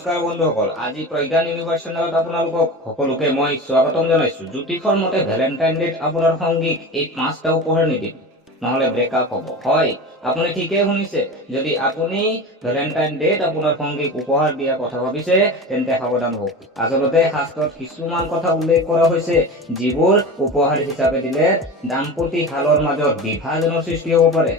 নমস্কাৰ বন্ধুসকল, আজি প্ৰজ্ঞান ইউনিভাৰ্ছ চেনেলত আপোনালোকক সকলোকে মই স্বাগতম জনাইছো। জ্যোতিষৰ মতে ভেলেণ্টাইন ডেত আপোনাৰ সংগীক এই 5টা উপহাৰ নিদিব, নহলে ব্ৰেকআপ হ'ব। হয়, আপুনি ঠিকেই শুনিছে। যদি আপুনি ভেলেণ্টাইন ডেত আপোনাৰ সংগীক উপহাৰ দিয়া কথা ভাবিছে, তেন্তে সাৱধান হওক। আচলতে শাস্ত্ৰত কিছুমান কথা উল্লেখ কৰা হৈছে, যিবোৰ উপহাৰ হিচাপে দিলে দাম্পত্য হালৰ মাজত বিভাজনৰ সৃষ্টি হ'ব পাৰে।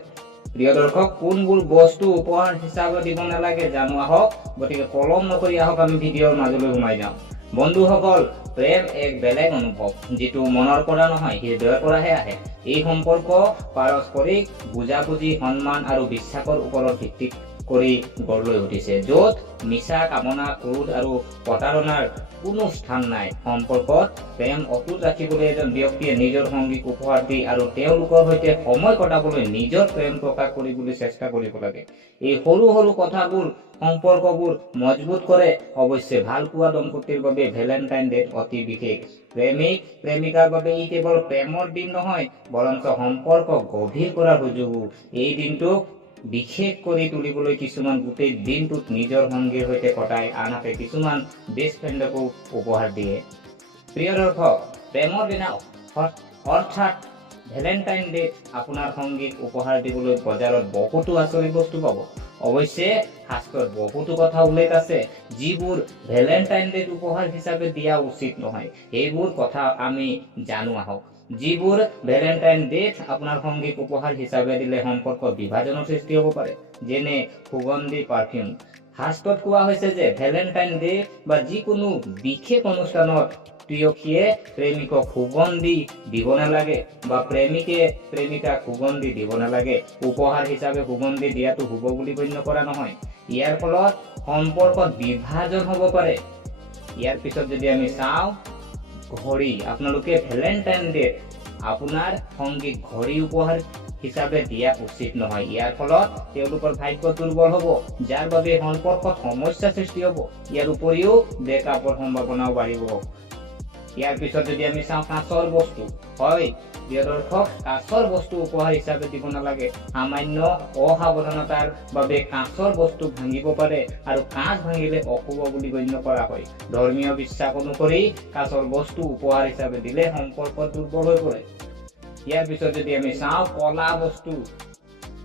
প্ৰিয় দৰ্শক, কোনবোৰ বস্তু উপহাৰ হিচাপে দিব নালাগে জানো আহক। গতিকে পলম নকৰি আহক আমি ভিডিঅ'ৰ মাজলৈ সোমাই যাওঁ। বন্ধুসকল, প্ৰেম এক বেলেগ অনুভৱ, যিটো মনৰ পৰা নহয়, হৃদয়ৰ পৰাহে আহে। এই সম্পৰ্ক পাৰস্পৰিক বুজাবুজি, সন্মান আৰু বিশ্বাসৰ ওপৰত ভিত্তি কৰি গঢ় লৈ উঠিছে, য'ত মিছা, কামনা, ক্ৰোধ আৰু প্ৰতাৰণাৰ কোনো স্থান নাই। সম্পৰ্কত প্ৰেম অটুট ৰাখিবলৈ এজন ব্যক্তিয়ে নিজৰ সংগীক উপহাৰ দি আৰু তেওঁলোকৰ সৈতে সময় কটাবলৈ নিজৰ প্ৰেম প্ৰকাশ কৰিবলৈ চেষ্টা কৰিব লাগে। এই সৰু সৰু কথাবোৰ সম্পৰ্কবোৰ মজবুত কৰে। অৱশ্যে ভাল পোৱা দম্পতীৰ বাবে ভেলেণ্টাইন ডেট অতি বিশেষ। প্ৰেমিক প্ৰেমিকাৰ বাবে ই কেৱল প্ৰেমৰ দিন নহয়, বৰঞ্চ সম্পৰ্ক গভীৰ কৰাৰ সুযোগো। এই দিনটোক বিশেষ কৰি তুলিবলৈ কিছুমান গোটেই দিনটোত নিজৰ সংগীৰ সৈতে কটায়, আনহাতে কিছুমান বেষ্ট ফ্ৰেণ্ডকো উপহাৰ দিয়ে। প্ৰিয় দৰ্শক, প্ৰেমৰ দিনা অৰ্থাৎ ভেলেণ্টাইন ডেত আপোনাৰ সংগীক উপহাৰ দিবলৈ বজাৰত বহুতো আচৰিত বস্তু পাব। অৱশ্যে শাস্ত্ৰত বহুতো কথা উল্লেখ আছে, যিবোৰ ভেলেণ্টাইন ডেত উপহাৰ হিচাপে দিয়া উচিত নহয়। সেইবোৰ কথা আমি জানো আহক। যিবোৰ ভেলেণ্টাইন ডেট আপোনাৰ সংগীক উপহাৰ হিচাপে দিলে সম্পৰ্ক বিভাজনৰ সৃষ্টি হ'ব পাৰে, যেনে সুগন্ধি পাৰফিউম। শাস্ত্ৰত কোৱা হৈছে যে ভেলেণ্টাইন ডে বা যিকোনো বিশেষ অনুষ্ঠানত প্ৰেয়সীয়ে প্ৰেমিকক সুগন্ধি দিব নালাগে বা প্ৰেমিকে প্ৰেমিকাক সুগন্ধি দিব নালাগে। উপহাৰ হিচাপে সুগন্ধি দিয়াটো শুভ বুলি গণ্য কৰা নহয়। ইয়াৰ ফলত সম্পৰ্কত বিভাজন হ'ব পাৰে। ইয়াৰ পিছত যদি আমি চাওঁ, ঘড়ী। আপোনালোকে ভেলেণ্টাইন ডেত আপোনাৰ সংগীক ঘড়ী উপহাৰ হিচাপে দিয়া উচিত নহয়। ইয়াৰ ফলত তেওঁলোকৰ ভাগ্য দুৰ্বল হ'ব, যাৰ বাবে সম্পৰ্কত সমস্যা সৃষ্টি হ'ব। ইয়াৰ উপৰিও ব্ৰেকআপৰ সম্ভাৱনাও বাঢ়িব। ইয়াৰ পিছত যদি আমি চাওঁ, কাঁচৰ বস্তু। হয় প্ৰিয় দৰ্শক, কাঁচৰ বস্তু উপহাৰ হিচাপে দিব নালাগে। সামান্য অসাৱধানতাৰ বাবে কাঁচৰ বস্তু ভাঙিব পাৰে আৰু কাঁচ ভাঙিলে অশুভ বুলি গণ্য কৰা হয়। ধৰ্মীয় বিশ্বাস অনুসৰি কাঁচৰ বস্তু উপহাৰ হিচাপে দিলে সম্পৰ্ক দুৰ্বল হৈ পৰে। ইয়াৰ পিছত যদি আমি চাওঁ, কলা বস্তু।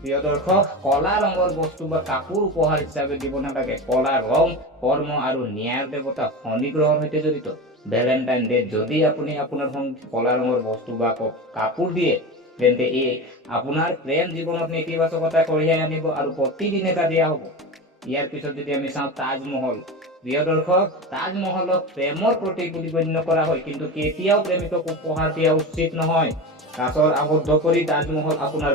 প্ৰিয় দৰ্শক, কলা ৰঙৰ বস্তু বা কাপোৰ উপহাৰ হিচাপে দিব নালাগে। কলা ৰং কৰ্ম আৰু ন্যায়ৰ দেৱতা শনি গ্ৰহৰ সৈতে জড়িত। ভেলেণ্টাইন ডেত যদি আপুনি আপোনাৰ কলা ৰঙৰ বস্তু বা কাপোৰ দিয়ে, তেন্তে এই আপোনাৰ প্ৰেম জীৱনত নেতিবাচকতা কঢ়িয়াই আনিব আৰু প্ৰতিদিনে কাজিয়া হ'ব। ইয়াৰ পিছত যদি আমি চাওঁ, তাজমহল। প্ৰিয় দৰ্শক, তাজমহলক প্ৰেমৰ প্ৰতীক বুলি গণ্য কৰা হয়, কিন্তু কেতিয়াও প্ৰেমিকক উপহাৰ দিয়া উচিত নহয়। কাঁচৰ আবদ্ধ কৰি তাজমহল আপোনাৰ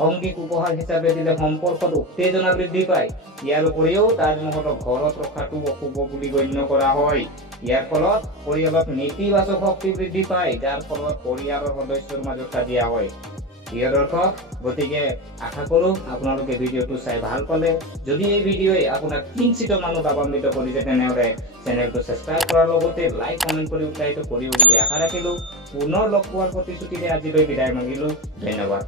সংগীক উপহাৰ হিচাপে দিলে সম্পৰ্কত উত্তেজনা বৃদ্ধি পায়। ইয়াৰ উপৰিও তাজমহলক ঘৰত ৰখাটো অশুভ বুলি গণ্য কৰা হয়। ইয়াৰ ফলত পৰিয়ালত নেতিবাচক শক্তি বৃদ্ধি পায়, যাৰ ফলত পৰিয়ালৰ সদস্যৰ মাজত কাজিয়া হয়। প্ৰিয় দৰ্শক, গতিকে আশা কৰোঁ আপোনালোকে ভিডিঅ'টো চাই ভাল পালে। যদি এই ভিডিঅ'ই আপোনাক কিঞ্চিত মানুহ লাভান্বিত কৰিছে, তেনেহ'লে চেনেলটো ছাবস্ক্ৰাইব কৰাৰ লগতে লাইক কমেণ্ট কৰি উৎসাহিত কৰিব বুলি আশা ৰাখিলোঁ। পুনৰ লগ পোৱাৰ প্ৰতিশ্ৰুতিৰে আজিলৈ বিদায় মাগিলোঁ। ধন্যবাদ।